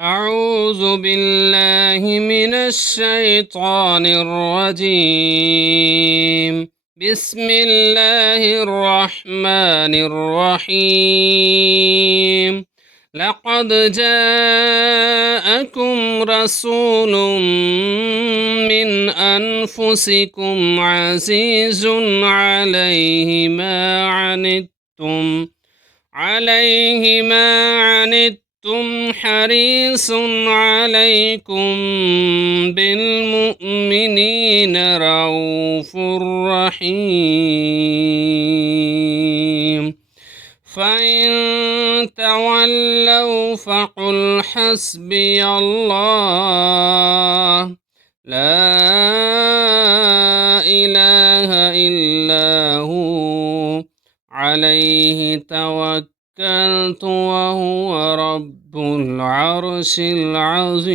أعوذ بالله من الشيطان الرجيم. بسم الله الرحمن الرحيم. لقد جاءكم رسول من أنفسكم عزيز عليه ما عنتم حريص عليكم بالمؤمنين رؤوف رحيم. فإن تولوا فقل حسبي الله لا إله إلا هو عليه توكلت وهو رب العرش العظيم.